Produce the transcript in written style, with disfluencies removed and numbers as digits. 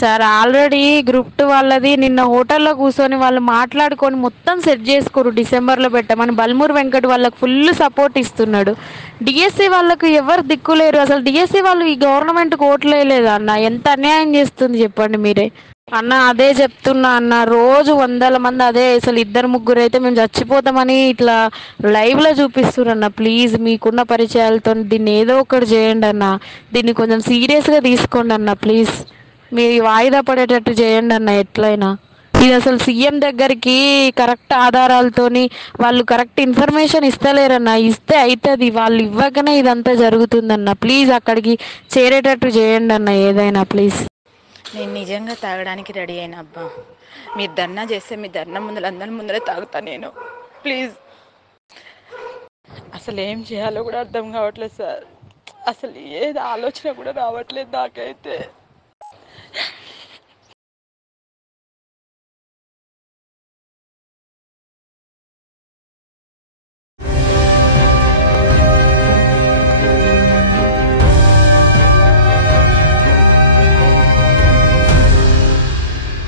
Sir already group 2 వాళ్ళది నిన్న హోటల్లో కూర్చొని వాళ్ళు మాట్లాడుకొని మొత్తం సెట్ చేసుకోరు డిసెంబర్లో పెట్టమని. బల్మూరు వెంకట్ వాళ్ళకి ఫుల్ సపోర్ట్ ఇస్తున్నాడు. డిఎస్సి వాళ్ళకు ఎవరు దిక్కులేరు. అసలు డిఎస్సి వాళ్ళు ఈ గవర్నమెంట్కి ఓట్లు వేయలేదు అన్న. ఎంత అన్యాయం చేస్తుంది చెప్పండి మీరే. అన్న అదే చెప్తున్నా అన్న, రోజు వందల మంది అదే, అసలు ఇద్దరు ముగ్గురు అయితే మేము చచ్చిపోతామని ఇట్లా లైవ్లో చూపిస్తున్నారు అన్న. ప్లీజ్ మీకున్న పరిచయాలతో దీన్ని ఏదో ఒకటి చేయండి అన్న. దీన్ని కొంచెం సీరియస్గా తీసుకోండి అన్న ప్లీజ్. మీరు వాయిదా పడేటట్టు చేయండి అన్న ఎట్లయినా. ఇది అసలు సీఎం దగ్గరికి కరెక్ట్ ఆధారాలతోని వాళ్ళు కరెక్ట్ ఇన్ఫర్మేషన్ ఇస్తలేరన్న. ఇస్తే అవుతుంది, వాళ్ళు ఇవ్వకనే ఇదంతా జరుగుతుందన్న. ప్లీజ్ అక్కడికి చేరేటట్టు చేయండి అన్న ఏదైనా ప్లీజ్. నేను నిజంగా తాగడానికి రెడీ అయినా అబ్బా. మీరు ధర్నా చేస్తే మీ ధర్నా ముందర అందరి ముందరే తాగుతా నేను. ప్లీజ్. అసలు ఏం చేయాలో కూడా అర్థం కావట్లేదు సార్. అసలు ఏది ఆలోచన కూడా రావట్లేదు నాకైతే.